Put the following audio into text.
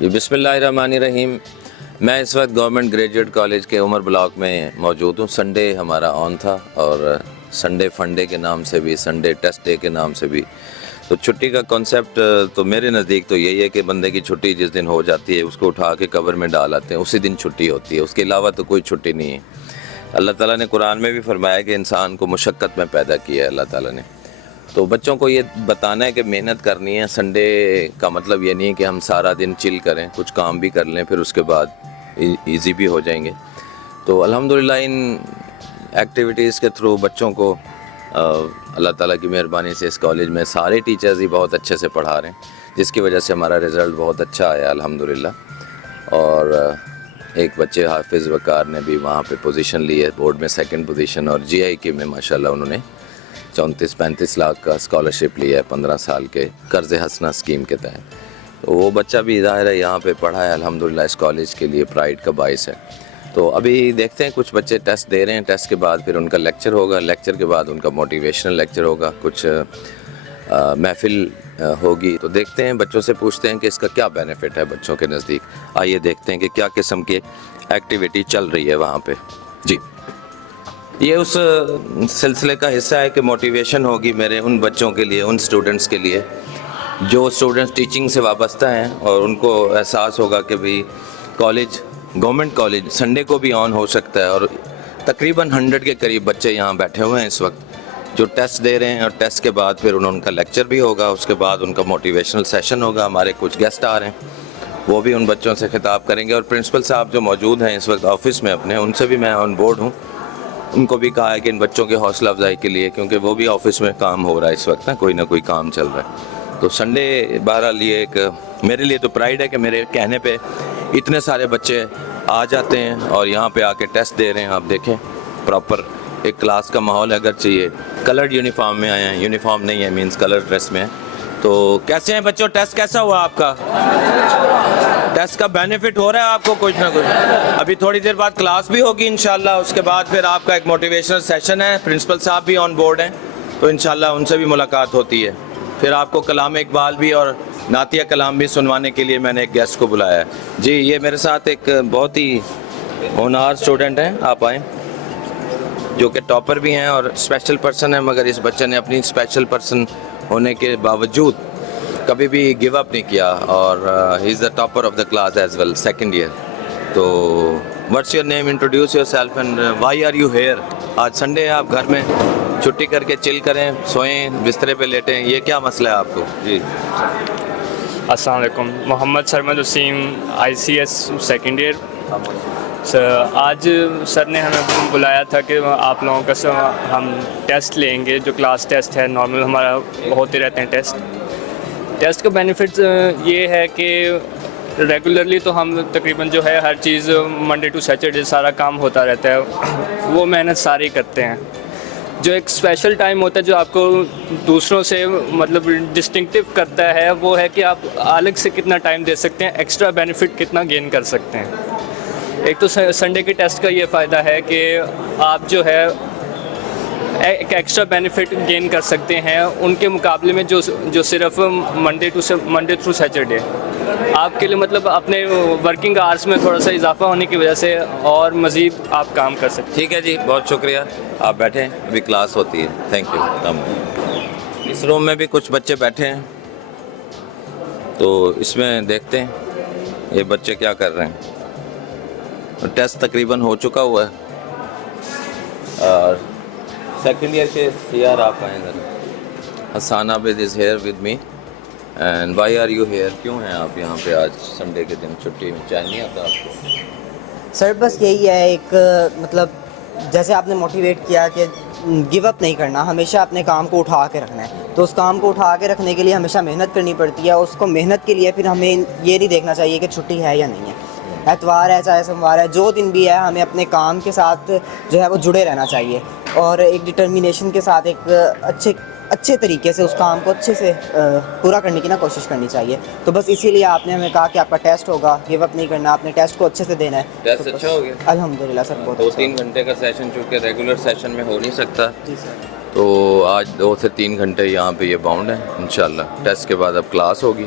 جی بسم اللہ الرحمن الرحیم. میں اس وقت گورنمنٹ گریجویٹ کالج کے عمر بلاک میں موجود ہوں. سنڈے ہمارا آن تھا اور سنڈے فنڈے کے نام سے بھی، سنڈے ٹیسٹ ڈے کے نام سے بھی. تو چھٹی کا کانسیپٹ تو میرے نزدیک تو یہی ہے کہ بندے کی چھٹی جس دن ہو جاتی ہے اس کو اٹھا کے قبر میں ڈال آتے ہیں، اسی دن چھٹی ہوتی ہے. اس کے علاوہ تو کوئی چھٹی نہیں ہے. اللہ تعالیٰ نے قرآن میں بھی فرمایا کہ انسان کو مشقت میں پیدا کیا ہے اللہ تعالیٰ نے. تو بچوں کو یہ بتانا ہے کہ محنت کرنی ہے. سنڈے کا مطلب یہ نہیں ہے کہ ہم سارا دن چل کریں، کچھ کام بھی کر لیں پھر اس کے بعد ایزی بھی ہو جائیں گے. تو الحمدللہ ان ایکٹیویٹیز کے تھرو بچوں کو اللہ تعالیٰ کی مہربانی سے اس کالج میں سارے ٹیچرز ہی بہت اچھے سے پڑھا رہے ہیں، جس کی وجہ سے ہمارا رزلٹ بہت اچھا آیا الحمدللہ. اور ایک بچے حافظ وقار نے بھی وہاں پہ پوزیشن لی ہے، بورڈ میں سیکنڈ پوزیشن، اور جی آئی کے میں ماشاءاللہ انہوں نے 34-35 لاکھ کا اسکالرشپ لیا ہے 15 سال کے قرض حسنہ اسکیم کے تحت. تو وہ بچہ بھی ظاہر ہے یہاں پہ پڑھا ہے الحمدللہ، اس کالج کے لیے پرائڈ کا باعث ہے. تو ابھی دیکھتے ہیں کچھ بچے ٹیسٹ دے رہے ہیں، ٹیسٹ کے بعد پھر ان کا لیکچر ہوگا، لیکچر کے بعد ان کا موٹیویشنل لیکچر ہوگا، کچھ محفل ہوگی. تو دیکھتے ہیں، بچوں سے پوچھتے ہیں کہ اس کا کیا بینیفٹ ہے بچوں کے نزدیک. آئیے دیکھتے ہیں کہ کیا قسم کی ایکٹیویٹی چل رہی ہے وہاں پہ. جی یہ اس سلسلے کا حصہ ہے کہ موٹیویشن ہوگی میرے ان بچوں کے لیے، ان سٹوڈنٹس کے لیے جو اسٹوڈنٹس ٹیچنگ سے وابستہ ہیں، اور ان کو احساس ہوگا کہ بھئی کالج، گورنمنٹ کالج سنڈے کو بھی آن ہو سکتا ہے. اور تقریباً 100 کے قریب بچے یہاں بیٹھے ہوئے ہیں اس وقت جو ٹیسٹ دے رہے ہیں، اور ٹیسٹ کے بعد پھر ان کا لیکچر بھی ہوگا، اس کے بعد ان کا موٹیویشنل سیشن ہوگا. ہمارے کچھ گیسٹ آ رہے ہیں، وہ بھی ان بچوں سے خطاب کریں گے. اور پرنسپل صاحب جو موجود ہیں اس وقت آفس میں اپنے، ان سے بھی میں آن بورڈ ہوں. ان کو بھی کہا ہے کہ ان بچوں کے حوصلہ افزائی کے لیے، کیونکہ وہ بھی آفس میں کام ہو رہا ہے اس وقت، کوئی نہ کوئی کام چل رہا ہے. تو سنڈے بہرحال یہ ایک میرے لیے تو پرائڈ ہے کہ میرے کہنے پہ اتنے سارے بچے آ جاتے ہیں اور یہاں پہ آ کے ٹیسٹ دے رہے ہیں. آپ دیکھیں پراپر ایک کلاس کا ماحول ہے، اگرچہ یہ کلرڈ یونیفارم میں آئے ہیں، یونیفارم نہیں ہے، مینس کلر ڈریس میں. تو کیسے ہیں بچوں، ٹیسٹ کیسا ہوا آپ کا؟ ٹیسٹ کا بینیفٹ ہو رہا ہے آپ کو کچھ نہ کچھ؟ ابھی تھوڑی دیر بعد کلاس بھی ہوگی انشاءاللہ، اس کے بعد پھر آپ کا ایک موٹیویشنل سیشن ہے. پرنسپل صاحب بھی آن بورڈ ہیں، تو انشاءاللہ ان سے بھی ملاقات ہوتی ہے. پھر آپ کو کلام اقبال بھی اور نعتیہ کلام بھی سنوانے کے لیے میں نے ایک گیسٹ کو بلایا ہے. جی یہ میرے ساتھ ایک بہت ہی ہونہار اسٹوڈنٹ ہیں، آپ آئیں، جو کہ ٹاپر بھی ہیں اور اسپیشل پرسن ہیں. مگر اس بچے نے اپنی اسپیشل پرسن ہونے کے باوجود کبھی بھی گیو اپ نہیں کیا، اور he is the topper of the class as well, second year. تو what's your name, introduce yourself and why are you here. آج سنڈے ہے، آپ گھر میں چھٹی کر کے چل کریں، سوئیں، بسترے پہ لیٹیں، یہ کیا مسئلہ ہے آپ کو؟ جی السلام علیکم. محمد سرمد وسیم، آئی سی ایس سیکنڈ ایئر. سر آج سر نے ہمیں بلایا تھا کہ آپ لوگوں کا ہم ٹیسٹ لیں گے، جو کلاس ٹیسٹ ہے، نارمل ہمارا ہوتے رہتے ہیں ٹیسٹ کا بینیفٹ یہ ہے کہ ریگولرلی تو ہم تقریباً جو ہے ہر چیز منڈے ٹو سیٹرڈے سارا کام ہوتا رہتا ہے، وہ محنت ساری کرتے ہیں. جو ایک اسپیشل ٹائم ہوتا ہے جو آپ کو دوسروں سے مطلب ڈسٹنکٹیو کرتا ہے، وہ ہے کہ آپ الگ سے کتنا ٹائم دے سکتے ہیں، ایکسٹرا بینیفٹ کتنا گین کر سکتے ہیں. ایک تو سنڈے کے ٹیسٹ کا یہ فائدہ ہے کہ آپ جو ہے ایک ایکسٹرا بینیفٹ گین کر سکتے ہیں ان کے مقابلے میں جو صرف منڈے تھرو سیٹرڈے. آپ کے لیے مطلب اپنے ورکنگ آورس میں تھوڑا سا اضافہ ہونے کی وجہ سے اور مزید آپ کام کر سکتے ہیں. ٹھیک ہے جی، بہت شکریہ. آپ بیٹھیں، ابھی کلاس ہوتی ہے. Thank you. اس روم میں بھی کچھ بچے بیٹھے ہیں، تو اس میں دیکھتے ہیں یہ بچے کیا کر رہے ہیں. ٹیسٹ تقریباً ہو چکا ہوا ہے. اور سیکنڈ ایئر کے یار آپ آئیں ذرا. Hassan Abid is here with me. And why are you here, کیوں ہیں آپ یہاں پہ آج سنڈے کے دن چھٹی میں؟ چین نہیں آتا آپ کو؟ سر بس یہی ہے، ایک مطلب جیسے آپ نے موٹیویٹ کیا کہ گیو اپ نہیں کرنا، ہمیشہ اپنے کام کو اٹھا کے رکھنا ہے. تو اس کام کو اٹھا کے رکھنے کے لیے ہمیشہ محنت کرنی پڑتی ہے. اس کو محنت کے لیے پھر ہمیں یہ نہیں دیکھنا چاہیے کہ چھٹی ہے یا نہیں ہے، اتوار ہے چاہے سوموار ہے، جو دن بھی ہے ہمیں اپنے کام کے ساتھ جو ہے وہ جڑے رہنا چاہیے، اور ایک ڈٹرمینیشن کے ساتھ ایک اچھے طریقے سے اس کام کو اچھے سے پورا کرنے کی کوشش کرنی چاہیے. تو بس اسی لیے آپ نے ہمیں کہا کہ آپ کا ٹیسٹ ہوگا، گیو اپ نہیں کرنا، آپ نے ٹیسٹ کو اچھے سے دینا ہے. ٹیسٹ اچھا ہو گیا الحمدللہ سر، بہت 2-3 گھنٹے کا سیشن چونکہ ریگولر سیشن میں ہو نہیں سکتا، جی سر. تو آج 2 سے 3 گھنٹے یہاں پہ یہ باؤنڈ ہے انشاءاللہ. ٹیسٹ کے بعد اب کلاس ہوگی.